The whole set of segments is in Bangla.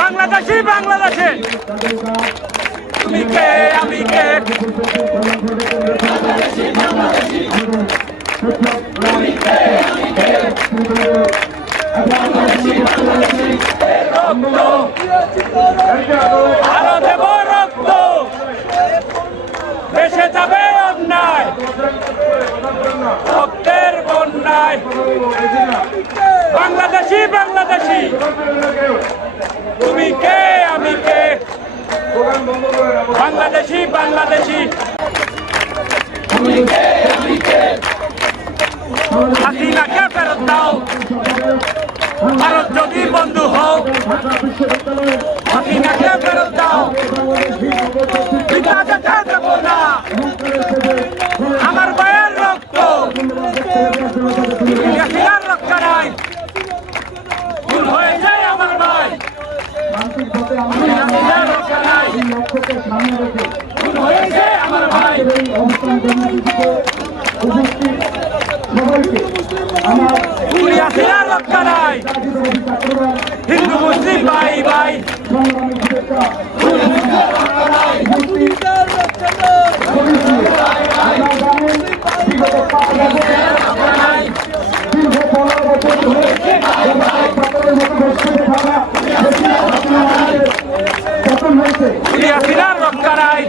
বাংলাদেশি বাংলাদেশে তুমি কে আমি কে আরো দেব রক্ত দেশে যাবে অন্যায় রক্তের বন্যায় বাংলাদেশি বাংলাদেশি তুমি কে আমি কে বাংলাদেশি বাংলাদেশি হাসিনাকে ফেরত দাও ভারত যদি বন্ধু হও হাসিনাকে ফেরত দাও দেবো না আমার ভাইয়ের রক্ত হাসিনার রক্ষা নাই ভুল হয়েছে আমার ভাই হাসিনার রক্ষা নাই ভুল হয়েছে আমার ভাই হাসিনার রক্ষা নাই হিন্দু মুসলিম ভাই ভাই হাসিনার রক্ষা নাই হাসিনার রক্ষা নাই হাসিনার রক্ষা নাই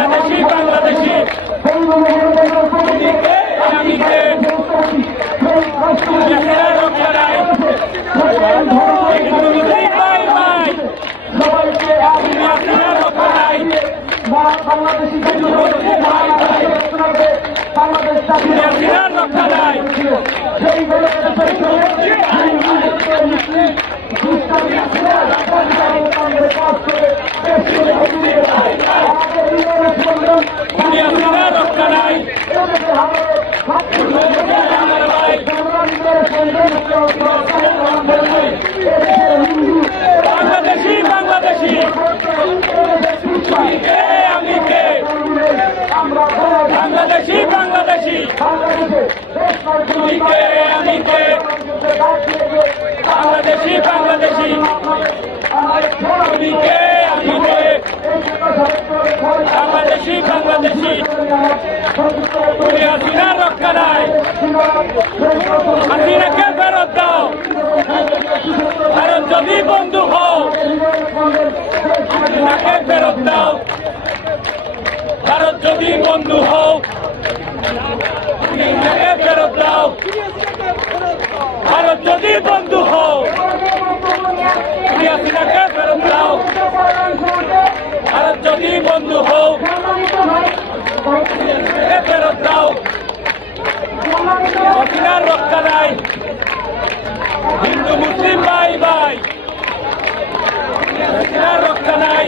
বাংলাদেশি বাংলাদেশি বাংলাদেশি হাসিনার রক্ষা নাই হাসিনার রক্ষা নাই হাসিনার রক্ষা নাই হাসিনার রক্ষা নাই বাংলাদেশি বাংলাদেশি আমি কে বাংলাদেশি বাংলাদেশি তুমি কে আমি কে বাংলাদেশি বাংলাদেশি তুমি কে আমি কে বাংলাদেশি বাংলাদেশি তুমি হাসিনার রক্ষা নাই হাসিনাকে ফেরত দাও ভারত যদি বন্ধু হও হাসিনাকে ফেরত দাও ভারত যদি বন্ধু হও হাসিনাকে ফেরত দাও ভারত যদি বন্ধু হও হাসিনাকে ফেরত দাও ভারত যদি বন্ধু হও ফেরত দাও হাসিনার রক্ষা নাই হিন্দু মুসলিম ভাই ভাই হাসিনার রক্ষা নাই